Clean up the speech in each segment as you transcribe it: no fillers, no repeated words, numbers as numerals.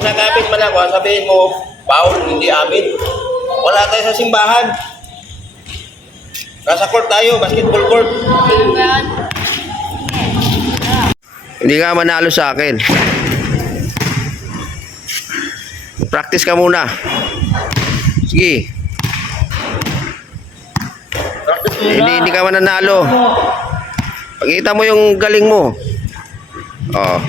Pag nakapit man ako, sabihin mo, Paul, hindi amin. Wala tayo sa simbahan. Nasa court tayo, basketball court. Hindi ka manalo sa akin. Practice ka muna. Sige. Hindi ka mananalo. Pakita mo yung galing mo. Oh.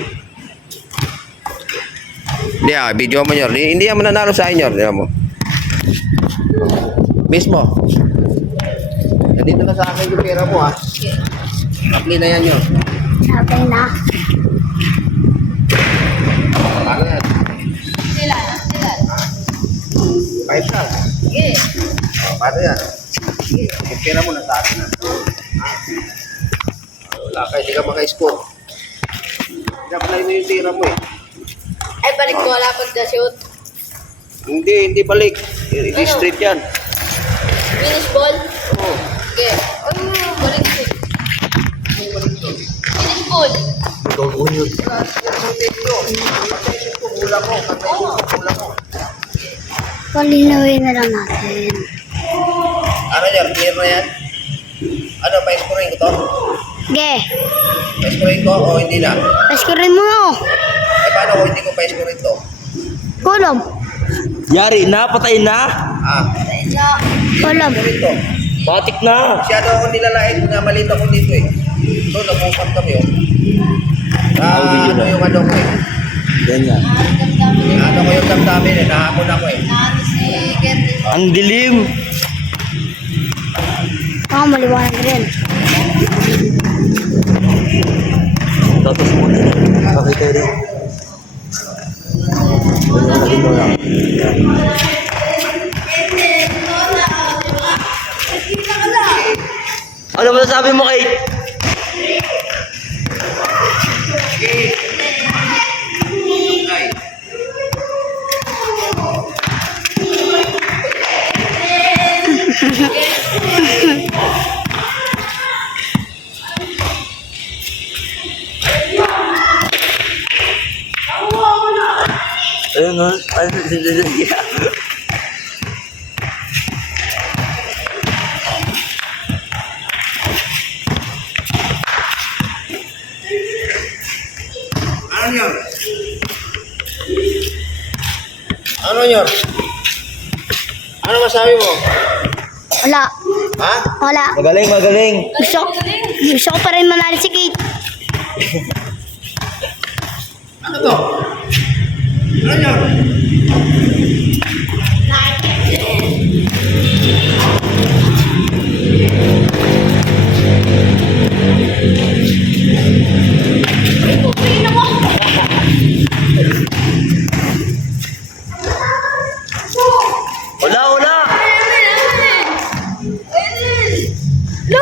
Hindi video mo nyo. Hindi yan mananalo sa inyo. Hindi mo. Mismo. Nandito na sa akin yung pera mo ha. Apply na yan yun. Sabay na. Paano yan? Sila. 5 na. Sige. Paano yan? Yung pera mo na sa akin na. Wala ka, hindi ka maka-score. I-apply mo yung pera mo eh. Ay, balik ko. Wala pag na-shoot. Hindi balik. I-straight yan. Finish ball? Oo. Sige. Balik ko. Finish ball. Ikaw po yun. Palinawin na lang natin. Ano yan? Clear na yan? Ano, pa-scoring ko to? Sige. Pa-scoring ko o hindi na? Paskurin mo ako. Eh, paano kung hindi ko pa-scoring to? Kulom. Yari na, patay na. Kulom. Scoring to. Batik na. Masyado ako nilalait na malita ko dito eh. So, nag-usap kami oh. Ano yung ano ko eh. Ganyan. Ano ko yung damdamin eh. Nahapon ako eh. Ang dilim. Maliwanag rin. Tapos muna. Pakita rin. Ano masasabi mo kay? Ayun nga. Ano yun? Ano yun? Ano masabi mo? Wala. Ha? Wala. Magaling. Gusto ko pa rin manalo si Kate. Ano to? Ano yun? Wala. No!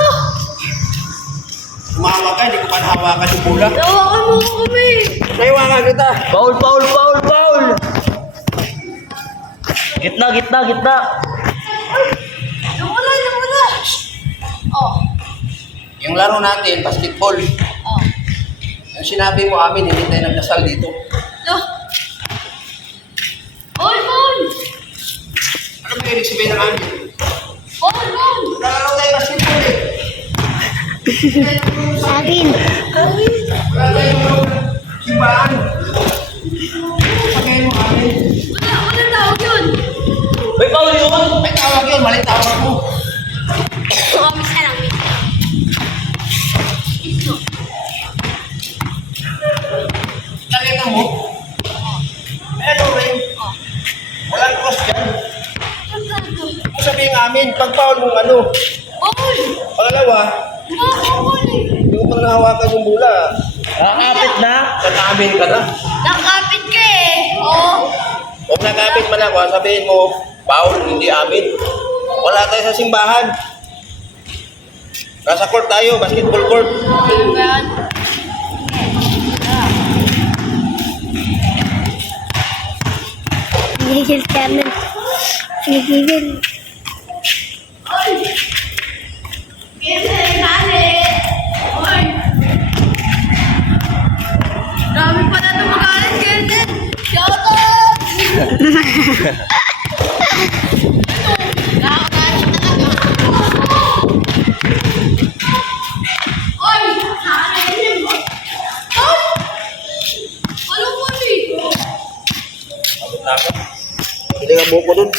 Umahawa ka, hindi ko pa nahawakan yung bola. Tawakan mo kami. Naiwakan kita. Foul. Gitna. Nawala. Oh. Yung laro natin, basketball. Oh. Yung sinabi mo amin, hindi tayo nagdasal dito. No. Ball. Ano ba yung sabihin ng amin? Ball. Nalaro tayo basketball eh. Sa akin. Wala tayong simbahan. Sabihin mo amin. Wala tawag yun. May foul yun. May tawag yun, mali tawag mo. Miss na lang. Nakita mo? Ano rin? Walang cross dyan. Kung sabihin amin, pag-foul mong ano. Ball. Pangalawa, Ball eh. hindi ko pa nahawakan yung bola. Nakakapit na. Nag-amin ka na. Nakapit ka eh. Oh. Kung nakapit man ako, sabihin mo, Paul, hindi amin. Wala tayo sa simbahan. Nasa court tayo, basketball court. Gigil kami. Gigil. Dami pa na ito magalit, Gilden. Shout out! Nakakagalit talaga. Oy! Nakakainim mo. Oy! Ano po dito? Hindi nga buko dun.